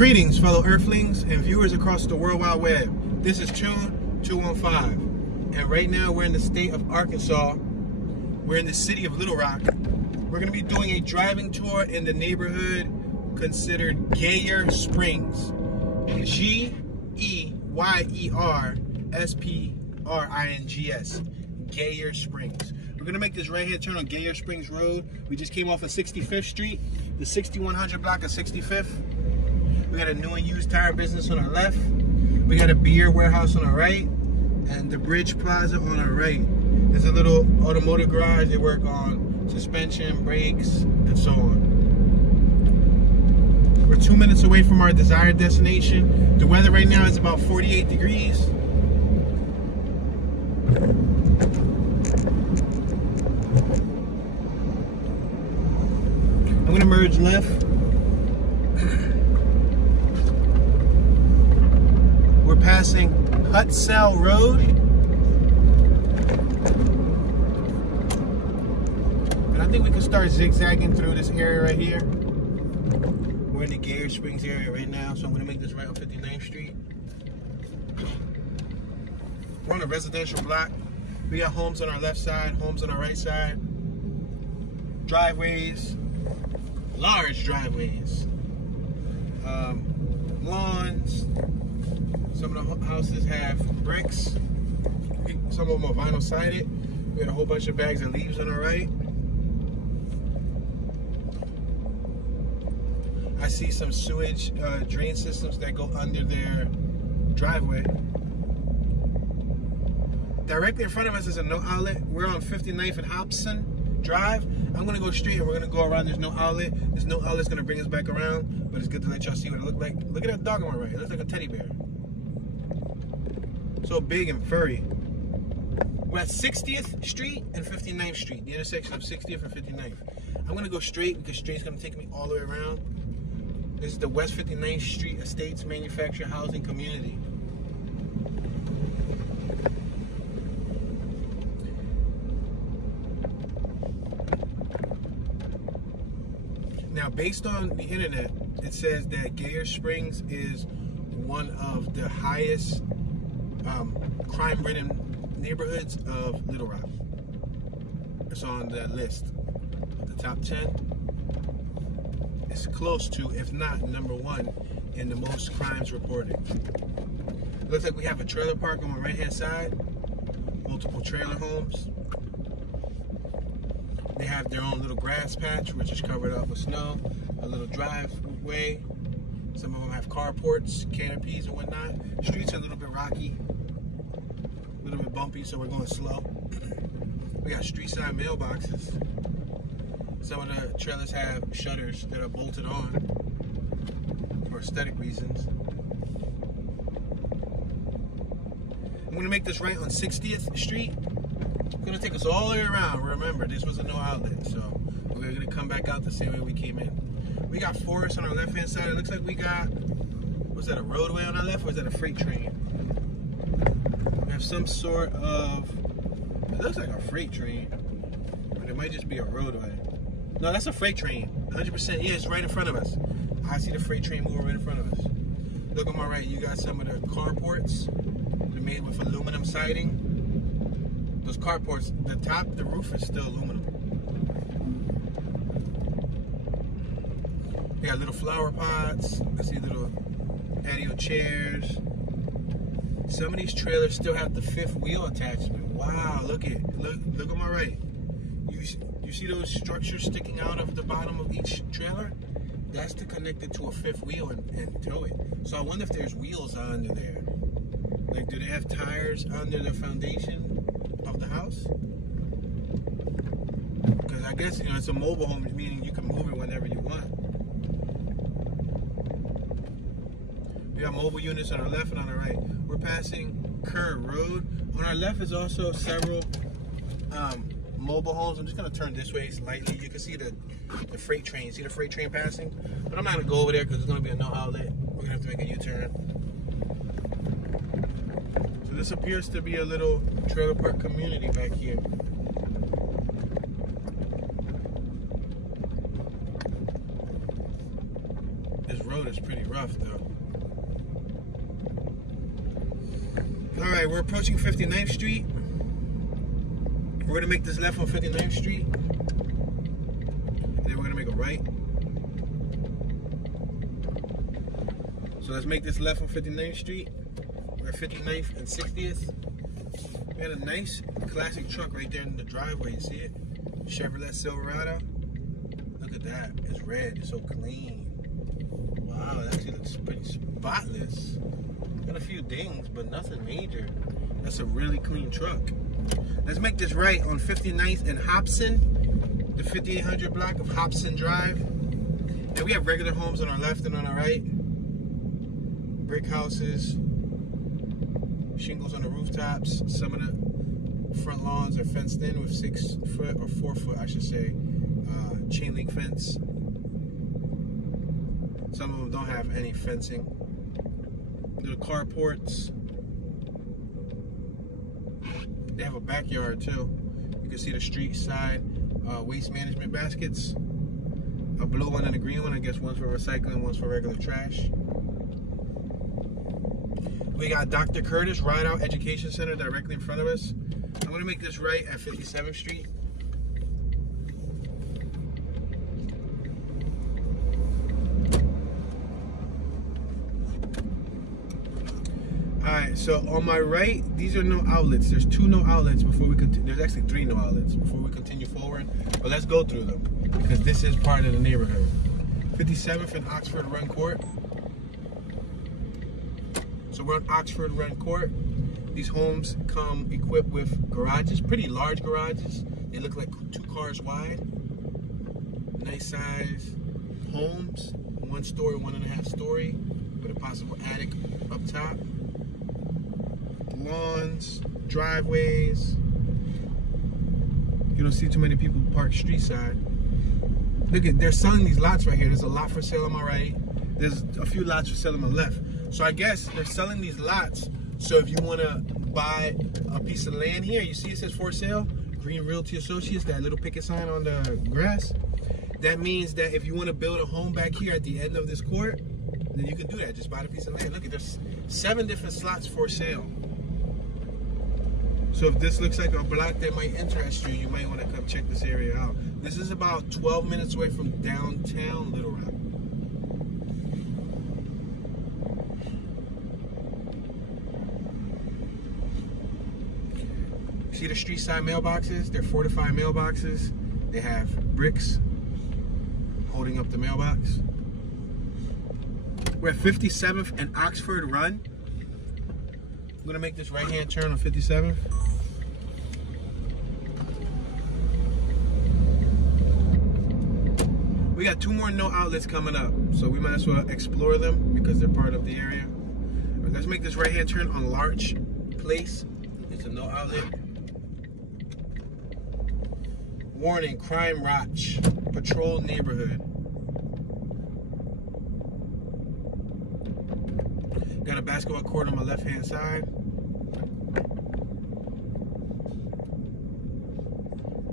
Greetings, fellow Earthlings and viewers across the World Wide Web. This is Tune 215, and right now we're in the state of Arkansas. We're in the city of Little Rock. We're going to be doing a driving tour in the neighborhood considered Geyer Springs. G-E-Y-E-R-S-P-R-I-N-G-S. Geyer Springs. We're going to make this right-hand turn on Geyer Springs Road. We just came off of 65th Street, the 6100 block of 65th. We got a new and used tire business on our left. We got a beer warehouse on our right, and the Bridge Plaza on our right. There's a little automotive garage. They work on suspension, brakes, and so on. We're 2 minutes away from our desired destination. The weather right now is about 48 degrees. I'm gonna merge left. We're passing Hutsell Road. And I think we can start zigzagging through this area right here. We're in the Geyer Springs area right now, so I'm gonna make this right on 59th Street. We're on a residential block. We got homes on our left side, homes on our right side. Driveways, large driveways. Lawns. Some of the houses have bricks. Some of them are vinyl sided. We got a whole bunch of bags of leaves on our right. I see some sewage drain systems that go under their driveway. Directly in front of us is a no outlet. We're on 59th and Hobson Drive. I'm gonna go straight and we're gonna go around. There's no outlet. This no outlet's gonna bring us back around, but it's good to let y'all see what it looks like. Look at that dog on my right. It looks like a teddy bear. So big and furry. We're at 60th Street and 59th Street, the intersection of 60th and 59th. I'm gonna go straight because straight's gonna take me all the way around. This is the West 59th Street Estates Manufactured Housing Community. Now, based on the internet, it says that Geyer Springs is one of the highest crime-ridden neighborhoods of Little Rock. It's on the list of the top 10. It's close to, if not number one, in the most crimes reported. It looks like we have a trailer park on the right-hand side, multiple trailer homes. They have their own little grass patch, which is covered up with snow, a little driveway. Some of them have carports, canopies, and whatnot. The streets are a little bit rocky, a little bit bumpy, so we're going slow. We got street side mailboxes. Some of the trailers have shutters that are bolted on for aesthetic reasons. I'm gonna make this right on 60th Street. It's gonna take us all the way around. Remember, this was a no outlet, so we're gonna come back out the same way we came in. We got forest on our left-hand side. It looks like we got, was that a roadway on our left, or is that a freight train? We have some sort of, it looks like a freight train, but it might just be a roadway. No, that's a freight train, 100%. Yeah, it's right in front of us. I see the freight train moving right in front of us. Look on my right, you got some of the carports. They're made with aluminum siding. Those carports, the top, the roof is still aluminum. We got little flower pots. I see little patio chairs. Some of these trailers still have the fifth wheel attachment. Wow, look on my right. You see those structures sticking out of the bottom of each trailer? That's to connect it to a fifth wheel and tow it. So I wonder if there's wheels under there. Like, do they have tires under the foundation of the house? Because I guess, it's a mobile home, meaning you can move it whenever you want. We got mobile units on our left and on our right. We're passing Kerr Road. On our left is also several mobile homes. I'm just gonna turn this way slightly. You can see the freight train. See the freight train passing? But I'm not gonna go over there because there's gonna be a no outlet. We're gonna have to make a U-turn. So this appears to be a little trailer park community back here. This road is pretty rough though. Alright, we're approaching 59th Street. We're gonna make this left on 59th Street. And then we're gonna make a right. So let's make this left on 59th Street. We're at 59th and 60th. We had a nice classic truck right there in the driveway, you see it? Chevrolet Silverado. Look at that, it's red, it's so clean. Wow, that actually looks pretty spotless. Got a few dings, but nothing major. That's a really clean truck. Let's make this right on 59th and Hobson, the 5800 block of Hobson Drive. And we have regular homes on our left and on our right. Brick houses, shingles on the rooftops. Some of the front lawns are fenced in with 6 foot or 4 foot, I should say, chain link fence. Some of them don't have any fencing. Little carports. They have a backyard too. You can see the street side waste management baskets. A blue one and a green one. I guess one's for recycling, one's for regular trash. We got Dr. Curtis Ride Out Education Center directly in front of us. I'm going to make this right at 57th Street. Alright, so on my right, these are no outlets. There's 2 no outlets before we continue. There's actually 3 no outlets before we continue forward. But let's go through them because this is part of the neighborhood. 57th and Oxford Run Court. So we're on Oxford Run Court. These homes come equipped with garages, pretty large garages. They look like 2 cars wide. Nice size homes, 1 story, 1.5 story, with a possible attic up top. Lawns, driveways. You don't see too many people park street side. Look at, they're selling these lots right here. There's a lot for sale on my right. There's a few lots for sale on my left. So I guess they're selling these lots. So if you want to buy a piece of land here, you see it says for sale, Green Realty Associates, that little picket sign on the grass. That means that if you want to build a home back here at the end of this court, then you can do that. Just buy the piece of land. Look, there's 7 different slots for sale. So if this looks like a block that might interest you, you might want to come check this area out. This is about 12 minutes away from downtown Little Rock. See the street side mailboxes? They're fortified mailboxes. They have bricks holding up the mailbox. We're at 57th and Oxford Run. I'm gonna make this right-hand turn on 57th. We got 2 more no outlets coming up, so we might as well explore them because they're part of the area. Right, let's make this right-hand turn on Larch Place. It's a no outlet. Warning, crime watch, patrol neighborhood. Got a basketball court on my left-hand side.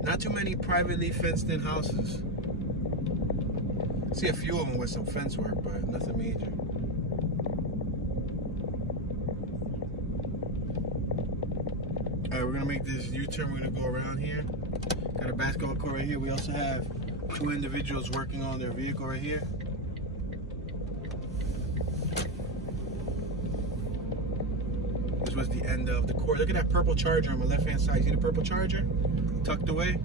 Not too many privately fenced-in houses. See a few of them with some fence work, but nothing major. Alright, we're gonna make this U-turn. We're gonna go around here. Got a basketball court right here. We also have 2 individuals working on their vehicle right here. This was the end of the court. Look at that purple Charger on my left-hand side. See the purple Charger? Tucked away.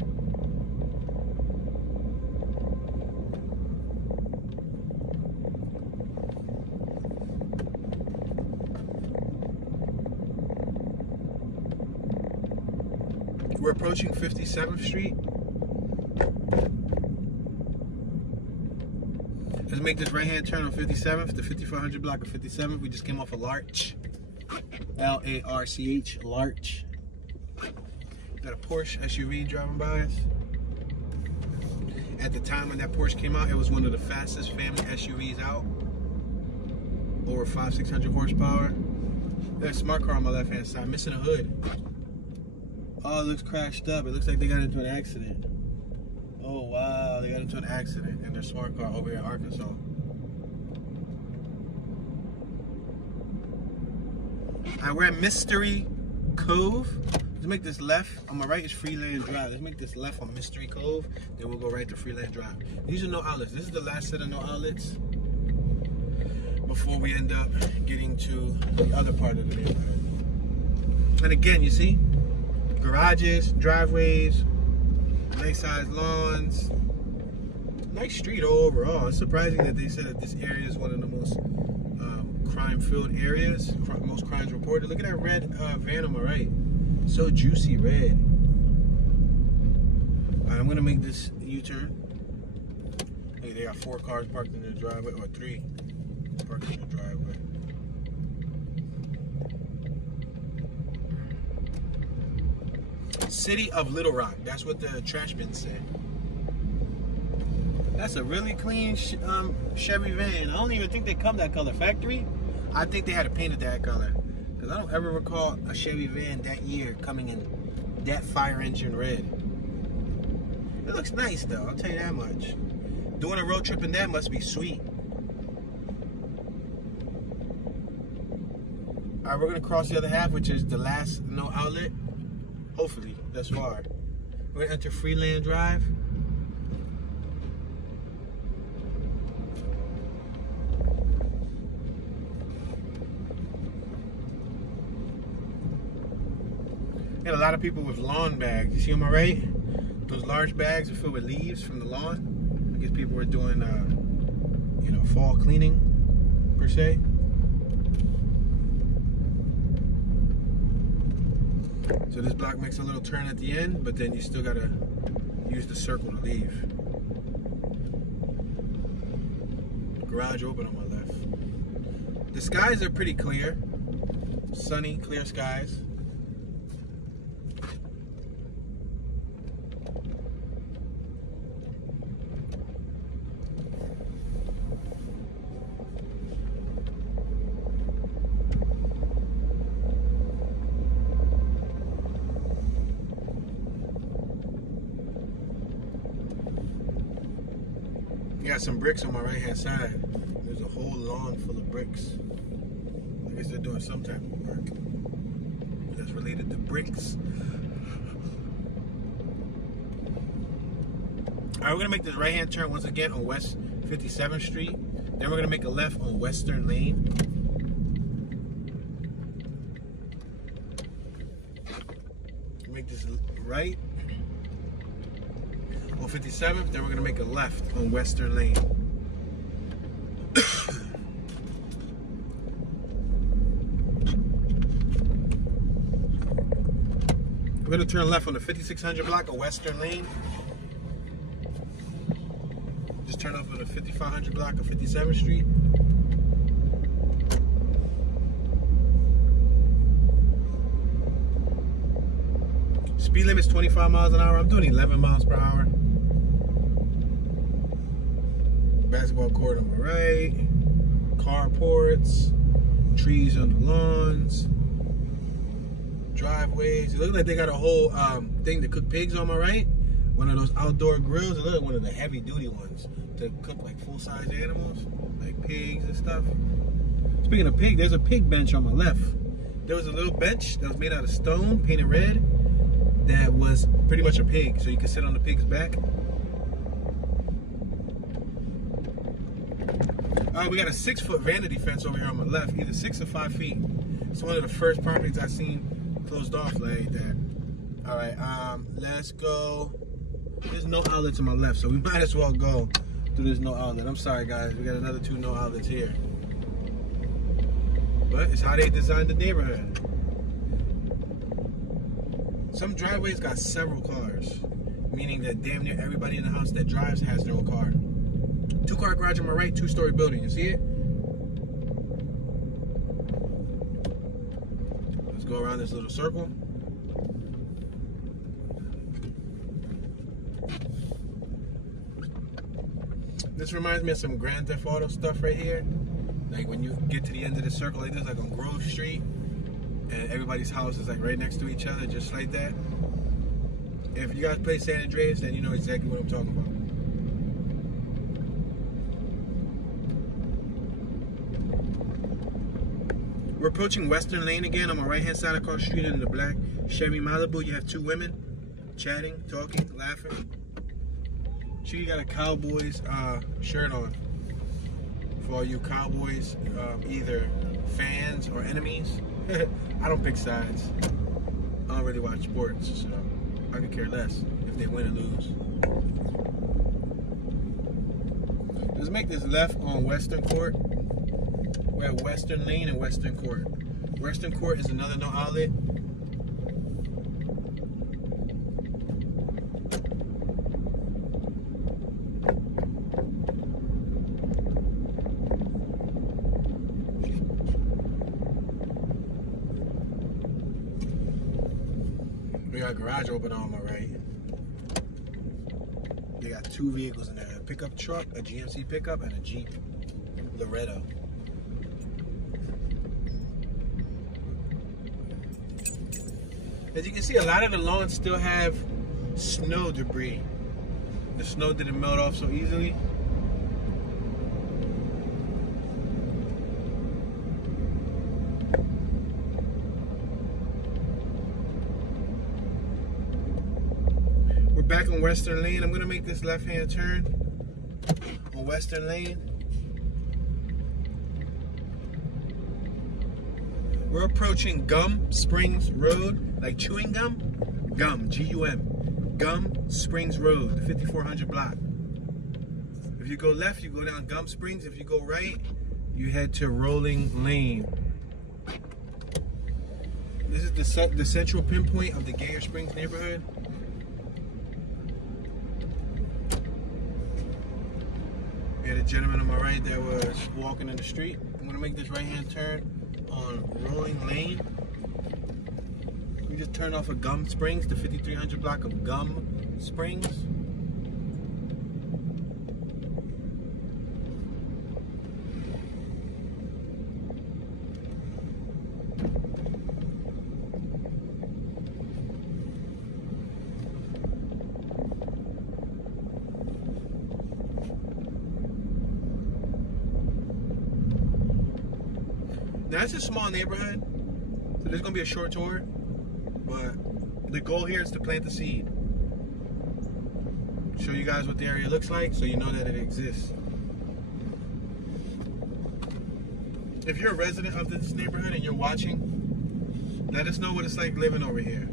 We're approaching 57th Street. Let's make this right-hand turn on 57th, the 5400 block of 57th. We just came off of Larch. L-A-R-C-H, Larch. Got a Porsche SUV driving by us. At the time when that Porsche came out, it was one of the fastest family SUVs out. Over 500-600 horsepower. There's a smart car on my left-hand side, missing a hood. Oh, it looks crashed up. It looks like they got into an accident. Oh, wow. They got into an accident in their smart car over here in Arkansas. We're at Mystery Cove. Let's make this left. On my right is Freeland Drive. Let's make this left on Mystery Cove. Then we'll go right to Freeland Drive. These are no outlets. This is the last set of no outlets before we end up getting to the other part of the neighborhood. And again, you see, garages, driveways, nice-sized lawns. Nice street overall. It's surprising that they said that this area is one of the most crime-filled areas, most crimes reported. Look at that red van on my right. So juicy red. Alright, I'm gonna make this U-turn. Hey, they got 4 cars parked in their driveway, or 3 parked in the driveway. City of Little Rock. That's what the trash bin said. That's a really clean Chevy van. I don't even think they come that color. Factory? I think they had it painted that color. Because I don't ever recall a Chevy van that year coming in that fire engine red. It looks nice though, I'll tell you that much. Doing a road trip in that must be sweet. Alright, we're going to cross the other half, which is the last no outlet. Hopefully, thus far. We're going to enter Freeland Drive. Got a lot of people with lawn bags. You see on my right? Those large bags are filled with leaves from the lawn. I guess people were doing, you know, fall cleaning, per se. So this block makes a little turn at the end, but then you still gotta use the circle to leave. Garage open on my left. The skies are pretty clear. Sunny, clear skies. Got some bricks on my right hand side. There's a whole lawn full of bricks. I guess they're doing some type of work that's related to bricks. Alright, we're gonna make this right hand turn once again on West 57th Street. Then we're gonna make a left on Western Lane. Make this right on 57th, then we're gonna make a left on Western Lane. We're gonna turn left on the 5600 block of Western Lane. Just turn off on the 5500 block of 57th Street. Speed limit's 25 miles an hour. I'm doing 11 miles per hour. Basketball court on my right, carports, trees on the lawns, driveways. It looks like they got a whole thing to cook pigs on my right. One of those outdoor grills. It looks like one of the heavy duty ones to cook like full-size animals, like pigs and stuff. Speaking of pig, there's a pig bench on my left. There was a little bench that was made out of stone, painted red, that was pretty much a pig, so you can sit on the pig's back. We got a 6-foot vanity fence over here on my left, either 6 or 5 feet. It's one of the first properties I've seen closed off like that. All right, let's go. There's no outlets on my left, so we might as well go through this no outlet. I'm sorry, guys. We got another 2 no outlets here. But it's how they designed the neighborhood. Some driveways got several cars, meaning that damn near everybody in the house that drives has their own car. 2-car garage on my right, 2-story building. You see it? Let's go around this little circle. This reminds me of some Grand Theft Auto stuff right here. Like when you get to the end of the circle like this, like on Grove Street, and everybody's house is like right next to each other, just like that. If you guys play San Andreas, then you know exactly what I'm talking about. We're approaching Western Lane again. On my right-hand side across the street in the black Chevy Malibu, you have two women chatting, talking, laughing. She got a Cowboys shirt on. For all you Cowboys, either fans or enemies. I don't pick sides. I don't really watch sports, so I could care less if they win or lose. Let's make this left on Western Court. We're at Western Lane and Western Court. Western Court is another no outlet. We got a garage open on my right. They got two vehicles in there. A pickup truck, a GMC pickup, and a Jeep Loretto. As you can see, a lot of the lawns still have snow debris. The snow didn't melt off so easily. We're back on Western Lane. I'm going to make this left-hand turn on Western Lane. We're approaching Gum Springs Road. Like chewing gum? Gum, G-U-M. Gum Springs Road, the 5400 block. If you go left, you go down Gum Springs. If you go right, you head to Rolling Lane. This is the central pinpoint of the Geyer Springs neighborhood. We had a gentleman on my right that was walking in the street. I'm gonna make this right-hand turn on Rolling Lane. We just turned off of Gum Springs, the 5300 block of Gum Springs. Now it's a small neighborhood, so there's gonna be a short tour. But the goal here is to plant the seed. Show you guys what the area looks like so you know that it exists. If you're a resident of this neighborhood and you're watching, let us know what it's like living over here.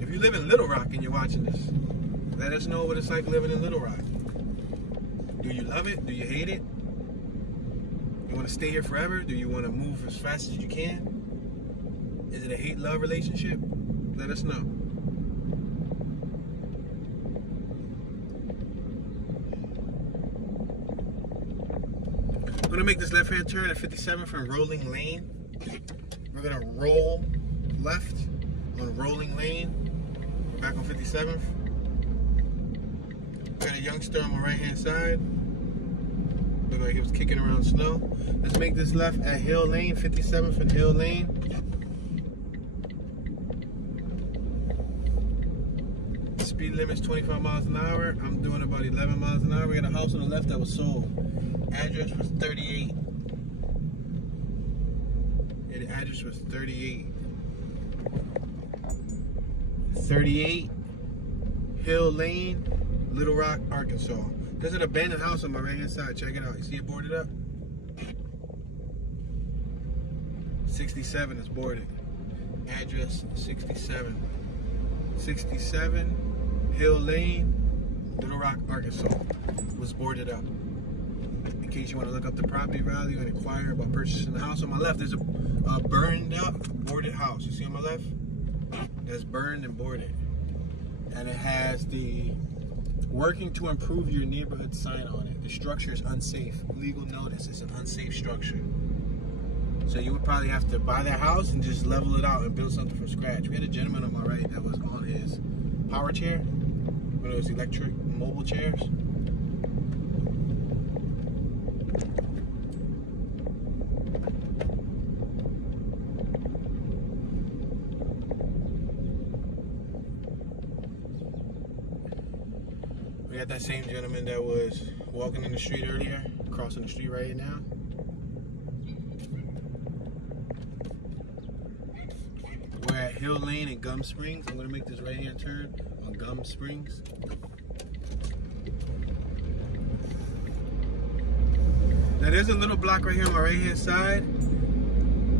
If you live in Little Rock and you're watching this, let us know what it's like living in Little Rock. Do you love it? Do you hate it? You want to stay here forever? Do you want to move as fast as you can? Is it a hate-love relationship? Let us know. I'm gonna make this left-hand turn at 57 from Rolling Lane. We're gonna roll left on Rolling Lane. We're back on 57th. Got a youngster on my right-hand side. Looked like he was kicking around snow. Let's make this left at Hill Lane, 57th and Hill Lane. Speed limit's 25 miles an hour. I'm doing about 11 miles an hour. We got a house on the left that was sold. Address was 38. Yeah, the address was 38. 38 Hill Lane, Little Rock, Arkansas. There's an abandoned house on my right hand side. Check it out. You see it boarded up? 67 is boarded. Address 67. 67 Hill Lane, Little Rock, Arkansas was boarded up. In case you want to look up the property value and inquire about purchasing the house. On my left, there's a burned up, boarded house. You see on my left? That's burned and boarded. And it has the working to improve your neighborhood sign on it. The structure is unsafe. Legal notice, it's an unsafe structure. So you would probably have to buy that house and just level it out and build something from scratch. We had a gentleman on my right that was on his power chair, one of those electric mobile chairs. We got that same gentleman that was walking in the street earlier, crossing the street right now. at Hill Lane and Gum Springs. I'm gonna make this right-hand turn on Gum Springs. Now there's a little block right here on my right-hand side.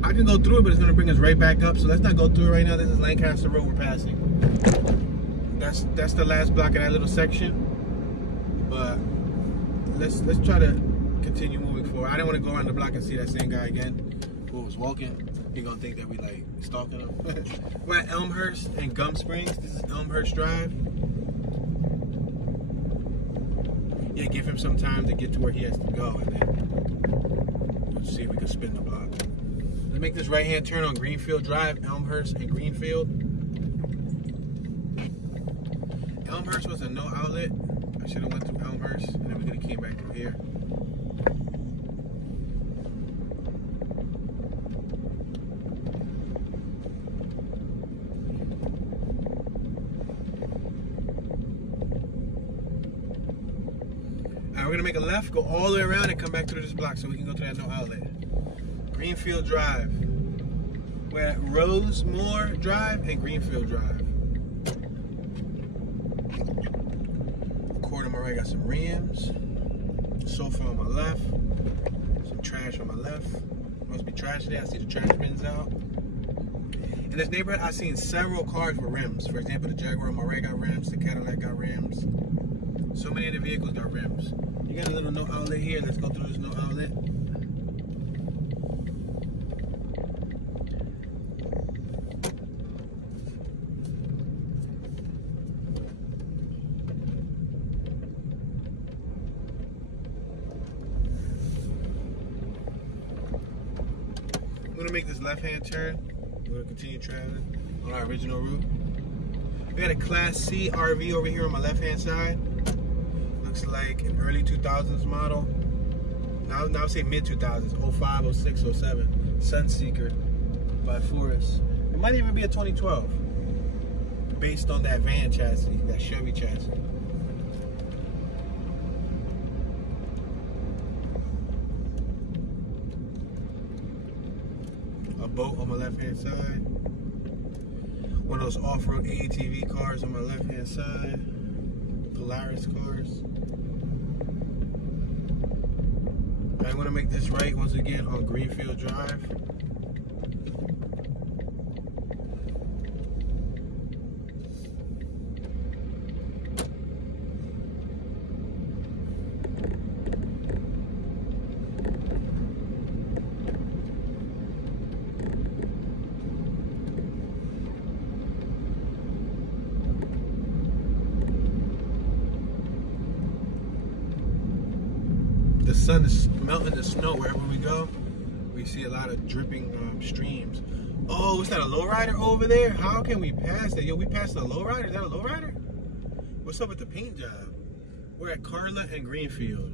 I can go through it, but it's gonna bring us right back up. So let's not go through it right now. This is Lancaster Road we're passing. That's the last block of that little section. But let's try to continue moving forward. I didn't want to go around the block and see that same guy again who was walking. He gonna think that we like stalking him. We're at Elmhurst and Gum Springs. This is Elmhurst Drive. Yeah, give him some time to get to where he has to go, and then we'll see if we can spin the block. Let's make this right-hand turn on Greenfield Drive, Elmhurst and Greenfield. Elmhurst was a no outlet. I should have went through Elmhurst, and then we could have came back through here. We're gonna make a left, go all the way around, and come back through this block so we can go to that no outlet. Greenfield Drive. We're at Rosemore Drive and Greenfield Drive. Quarter on my right, got some rims. Sofa on my left. Some trash on my left. Must be trash there. I see the trash bins out. In this neighborhood, I've seen several cars with rims. For example, the Jaguar on my right got rims. The Cadillac got rims. So many of the vehicles got rims. You got a little no outlet here. Let's go through this no outlet. I'm gonna make this left-hand turn. We're gonna continue traveling on our original route. We got a Class C RV over here on my left-hand side. Looks like an early 2000s model. Now I say mid 2000s, 05, 06, 07. Sunseeker by Forest. It might even be a 2012, based on that van chassis, that Chevy chassis. A boat on my left-hand side. One of those off-road ATV cars on my left-hand side. Polaris cars. I want to make this right once again on Greenfield Drive. The sun is melting the snow wherever we go. We see a lot of dripping streams. Oh, what's that, a lowrider over there? How can we pass that? Yo, we passed a lowrider? Is that a lowrider? What's up with the paint job? We're at Carla and Greenfield.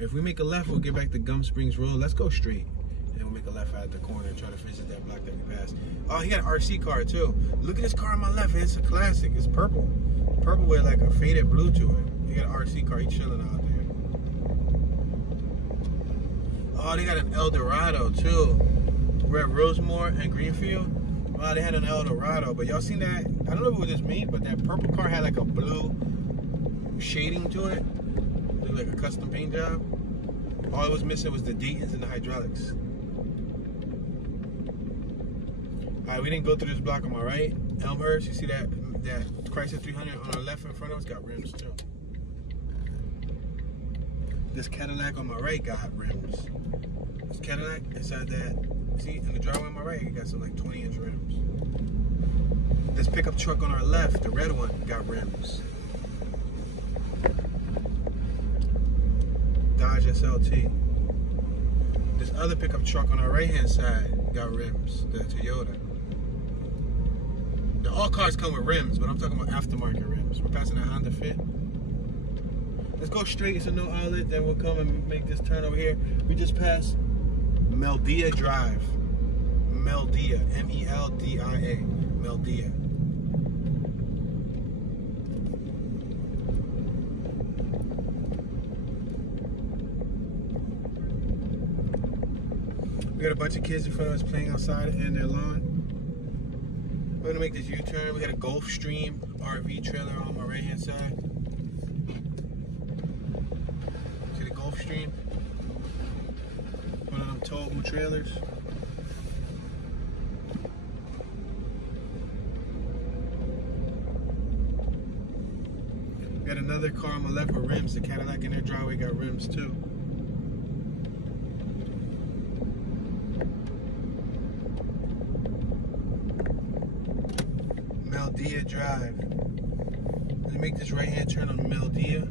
If we make a left, we'll get back to Gum Springs Road. Let's go straight. And we'll make a left out of the corner and try to visit that block that we passed. Oh, he got an RC car too. Look at this car on my left. It's a classic. It's purple. Purple with like a faded blue to it. He got an RC car. He's chilling out there. Oh, they got an Eldorado too. We're at Rosemore and Greenfield. Wow, they had an Eldorado, but y'all seen that? I don't know what this means, but that purple car had like a blue shading to it. Looked like a custom paint job. All it was missing was the Daytons and the hydraulics. Alright, we didn't go through this block on my right. Elmhurst, you see that Chrysler 300 on our left in front of us got rims too. This Cadillac on my right got rims. This Cadillac inside that, see, in the driveway on my right, it got some like 20-inch rims. This pickup truck on our left, the red one, got rims. Dodge SLT. This other pickup truck on our right-hand side got rims, the Toyota. Now, all cars come with rims, but I'm talking about aftermarket rims. We're passing a Honda Fit. Let's go straight, it's a no outlet, then we'll come and make this turn over here. We just passed Meldia Drive. Meldia, M-E-L-D-I-A, Meldia. We got a bunch of kids in front of us playing outside in their lawn. We're gonna make this U-turn. We got a Gulfstream RV trailer on my right hand side. See the Gulfstream? One of them towable trailers. Got another car on my left with rims. The Cadillac in their driveway got rims too. Meldea Drive. Let me make this right hand turn on Meldea.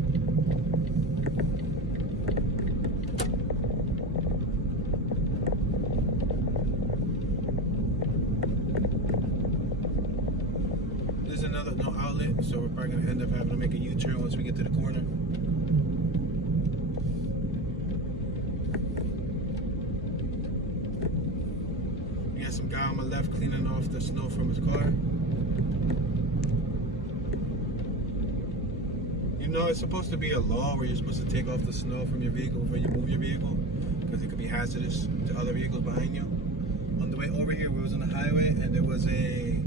There's another no outlet, so we're probably gonna end up having to make a U-turn once we get to the corner. We got some guy on my left cleaning off the snow from his car. You know, it's supposed to be a law where you're supposed to take off the snow from your vehicle before you move your vehicle, because it could be hazardous to other vehicles behind you. On the way over here, we was on the highway, and there was a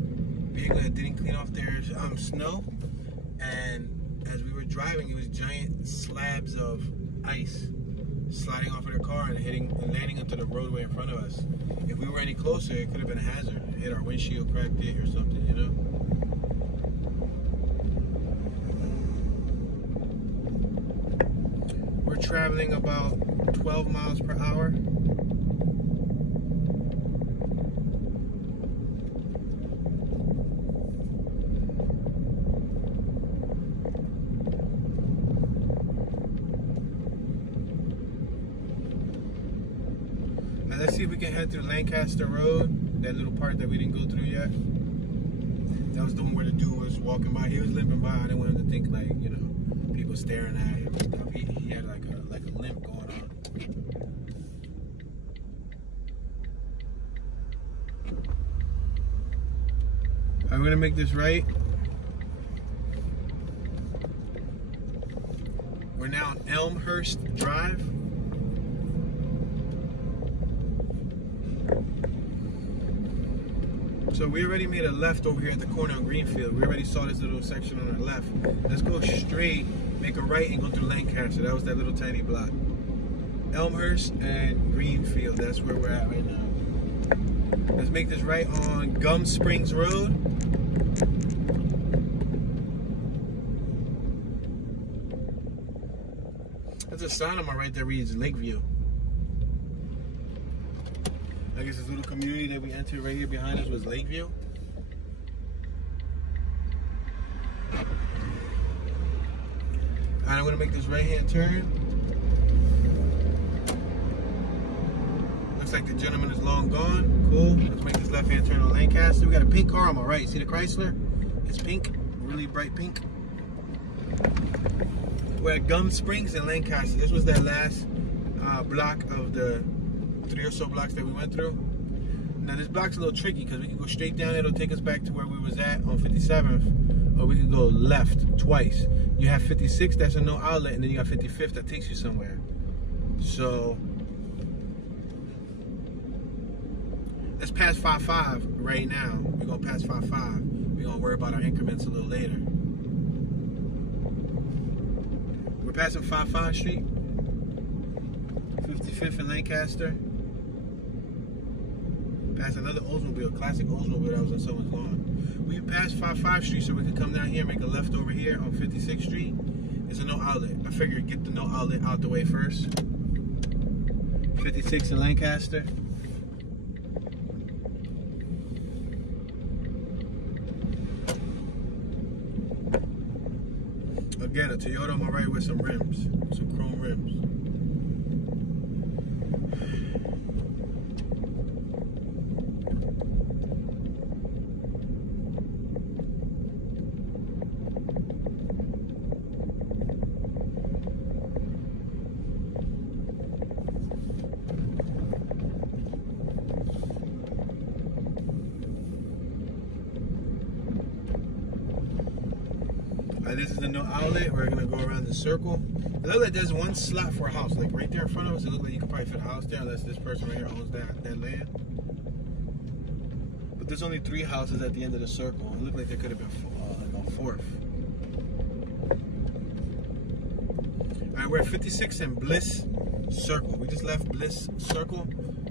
vehicle that didn't clean off their snow, and as we were driving, it was giant slabs of ice sliding off of their car and hitting and landing into the roadway in front of us. If we were any closer, it could have been a hazard. It hit our windshield, cracked it, or something, you know. We're traveling about 12 miles per hour. Now let's see if we can head through Lancaster Road, that little part that we didn't go through yet. That was the one where the dude was walking by. He was limping by. I didn't want him to think, like, you know, people staring at him and stuff. He had like a limp going on. I'm gonna make this right. We're now on Elmhurst Drive. So we already made a left over here at the corner of Greenfield. We already saw this little section on our left. Let's go straight, make a right, and go through Lancaster. That was that little tiny block. Elmhurst and Greenfield, that's where we're at right now. Let's make this right on Gum Springs Road. There's a sign on my right that reads Lakeview. I guess this little community that we entered right here behind us was Lakeview. Alright, I'm gonna make this right hand turn. Looks like the gentleman is long gone. Cool. Let's make this left hand turn on Lancaster. We got a pink car on my right. See the Chrysler? It's pink, really bright pink. We're at Gum Springs in Lancaster. This was that last block of the 3 or so blocks that we went through. Now this block's a little tricky because we can go straight down. It'll take us back to where we was at on 57th, or we can go left twice. You have 56, that's a no outlet, and then you got 55th that takes you somewhere. So let's pass 55 right now. We're gonna pass 55. We're gonna worry about our increments a little later. We're passing 55 Street, 55th in Lancaster. Past another Oldsmobile, classic Oldsmobile that was on someone's lawn. We passed 55 Street, so we can come down here and make a left over here on 56th Street. It's a no outlet. I figured get the no outlet out the way first. 56 in Lancaster. Again, a Toyota on my right with some rims, some chrome rims. This is the no outlet. We're gonna go around the circle. It looks like there's one slot for a house, like right there in front of us. It looks like you could probably fit a house there, unless this person right here owns that land. But there's only 3 houses at the end of the circle. It looked like there could have been like a 4th. Alright, we're at 56 and Bliss Circle. We just left Bliss Circle.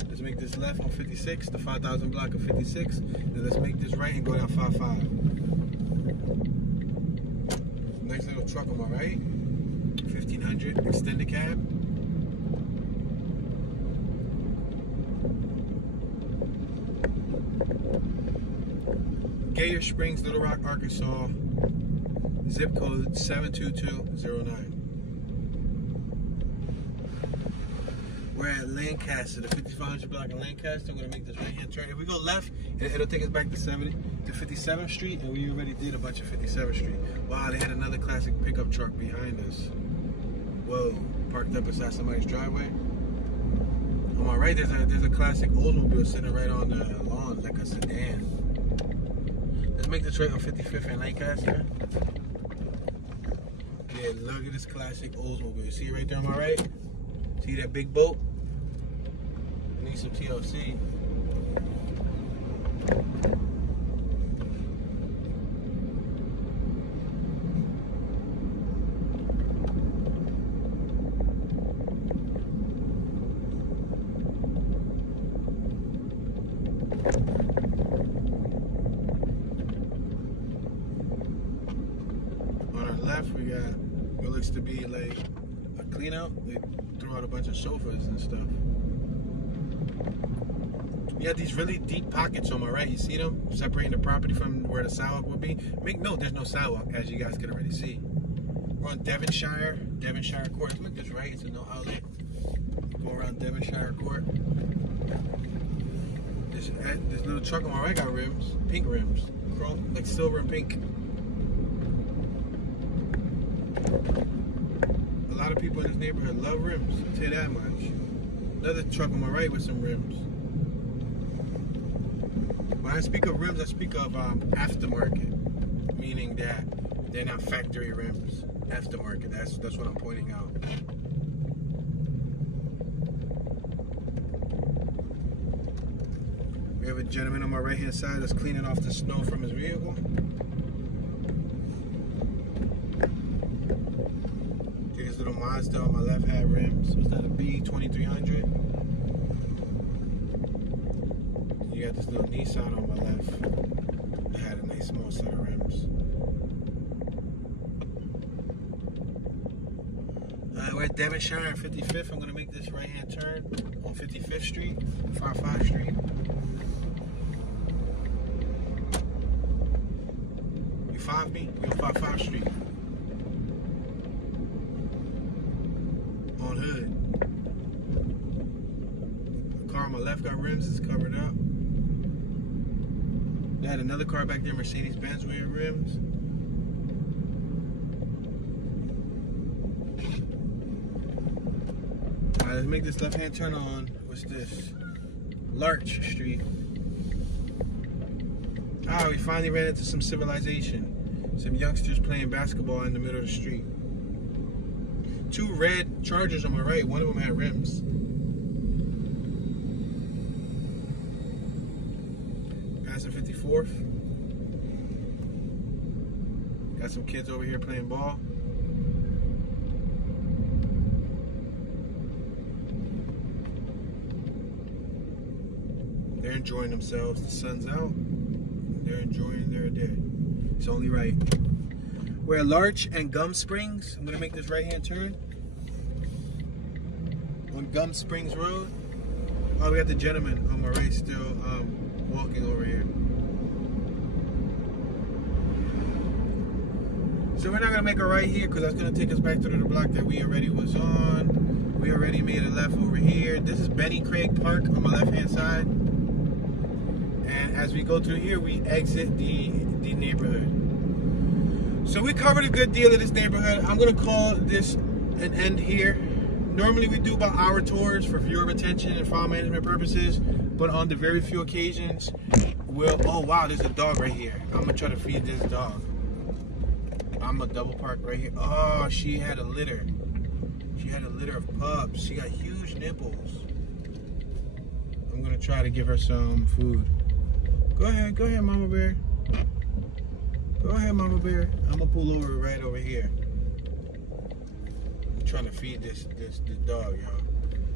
Let's make this left on 56, the 5,000 block of 56. And let's make this right and go down 55. Nice little truck on my right. 1500 extended cab. Geyer Springs, Little Rock, Arkansas. Zip code 72209. We're at Lancaster, the 5500 block in Lancaster. I'm gonna make this right-hand turn. If we go left, it'll take us back to 57th Street, and we already did a bunch of 57th Street. Wow, they had another classic pickup truck behind us. Whoa, parked up beside somebody's driveway. On my right, there's a classic Oldsmobile sitting right on the lawn, like a sedan. Let's make this right on 55th and Lancaster. Yeah, look at this classic Oldsmobile. You see it right there on my right? See that big boat? I need some TLC. On our left, we got what looks to be like a clean out. They threw out a bunch of sofas and stuff. You have these really deep pockets on my right. You see them? Separating the property from where the sidewalk would be. Make note, there's no sidewalk, as you guys can already see. We're on Devonshire Court. Look this right, it's a no outlet. Go around Devonshire Court. This little truck on my right got rims, pink rims. Chrome, like silver and pink. A lot of people in this neighborhood love rims, I'll tell you that much. Another truck on my right with some rims. When I speak of rims, I speak of aftermarket, meaning that they're not factory rims. Aftermarket, that's what I'm pointing out. We have a gentleman on my right hand side that's cleaning off the snow from his vehicle. This little Mazda on my left had rims. Was that a B2300? You got this little Nissan on my left that had a nice small set of rims. We're at Devonshire and 55th. I'm going to make this right-hand turn on 55th Street, 55 Street. You 5 me? We're on 55 Street. On Hood. The car on my left got rims, it's covered up. They had another car back there, Mercedes-Benz, with rims. Alright, let's make this left-hand turn on, what's this? Larch Street. Ah, we finally ran into some civilization. Some youngsters playing basketball in the middle of the street. 2 red Chargers on my right, one of them had rims. Passing 54th. Got some kids over here playing ball. They're enjoying themselves. The sun's out. They're enjoying their day. It's only right. We're at Larch and Gum Springs. I'm gonna make this right-hand turn on Gum Springs Road. Oh, we got the gentleman on my right still walking over here. So we're not gonna make a right here because that's gonna take us back to the block that we already was on. We already made a left over here. This is Benny Craig Park on my left-hand side. And as we go through here, we exit the neighborhood. So we covered a good deal of this neighborhood. I'm gonna call this an end here. Normally we do about hour tours for viewer retention and file management purposes, but on the very few occasions, oh wow, there's a dog right here. I'm gonna try to feed this dog. I'm gonna double park right here. Oh, she had a litter. She had a litter of pups. She got huge nipples. I'm gonna try to give her some food. Go ahead, Mama Bear. Go ahead, Mama Bear. I'm gonna pull over right over here. I'm trying to feed this dog, y'all.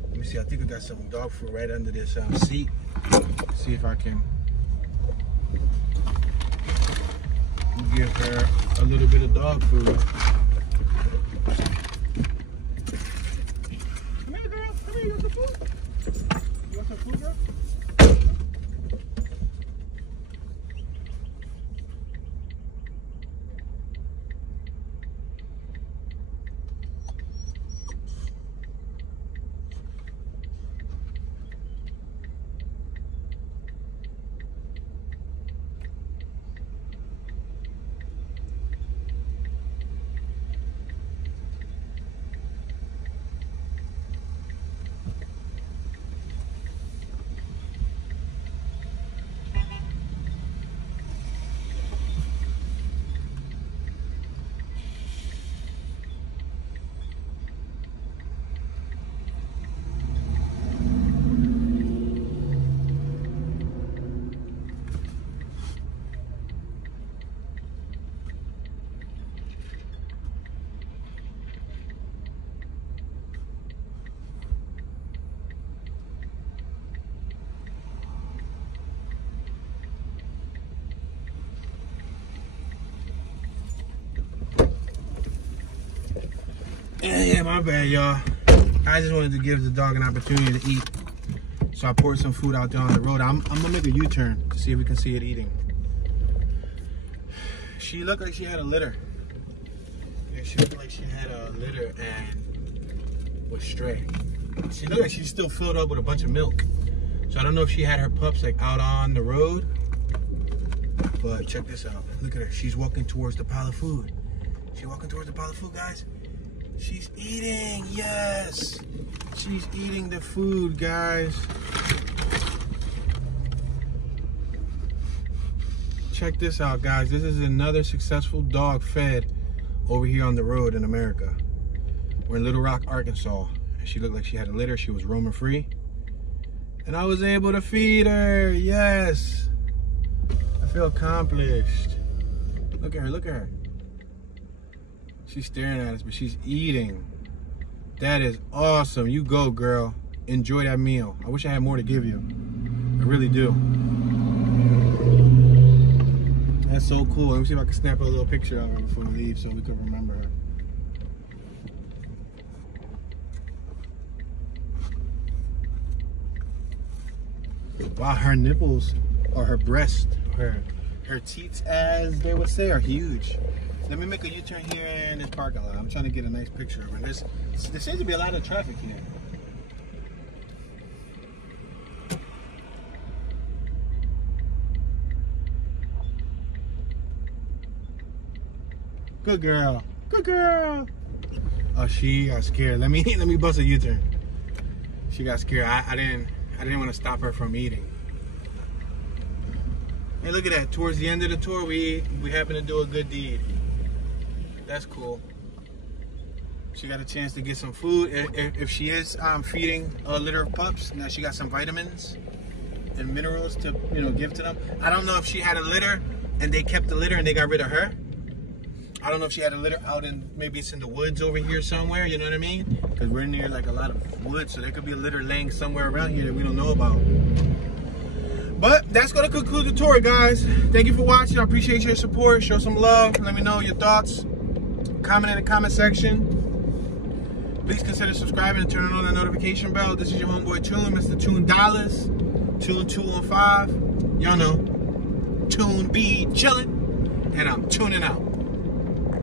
Let me see. I think I got some dog food right under this seat. See if I can give her a little bit of dog food. Come here, girl. Come here. You want some food? You want some food, girl? Yeah, my bad, y'all. I just wanted to give the dog an opportunity to eat. So I poured some food out there on the road. I'm gonna make a U-turn to see if we can see it eating. She looked like she had a litter. Yeah, she looked like she had a litter and was stray. She looked like she's still filled up with a bunch of milk. So I don't know if she had her pups like out on the road. But check this out. Look at her. She's walking towards the pile of food. She's walking towards the pile of food, guys. She's eating, yes. She's eating the food, guys. Check this out, guys. This is another successful dog fed over here on the road in America. We're in Little Rock, Arkansas. And she looked like she had a litter. She was roaming free. And I was able to feed her, yes. I feel accomplished. Look at her, look at her. She's staring at us, but she's eating. That is awesome. You go, girl. Enjoy that meal. I wish I had more to give you. I really do. That's so cool. Let me see if I can snap a little picture of her before we leave so we can remember her. Wow, her nipples, or her breast, her teats, as they would say, are huge. Let me make a U-turn here in this parking lot. I'm trying to get a nice picture of her. There seems to be a lot of traffic here. Good girl. Good girl. Oh, she got scared. Let me bust a U-turn. She got scared. I didn't want to stop her from eating. Hey, look at that. Towards the end of the tour, we happened to do a good deed. That's cool. She got a chance to get some food. If she is feeding a litter of pups, now she got some vitamins and minerals to give to them. I don't know if she had a litter and they kept the litter and they got rid of her. I don't know if she had a litter out in, maybe it's in the woods over here somewhere, you know what I mean? Because we're near like a lot of woods, so there could be a litter laying somewhere around here that we don't know about. But that's going to conclude the tour, guys. Thank you for watching. I appreciate your support. Show some love. Let me know your thoughts. Comment in the comment section. Please consider subscribing and turning on the notification bell. This is your homeboy Tune, Mr. Tune Dollars, Tune 215. Y'all know, Tune be chillin', and I'm tuning out.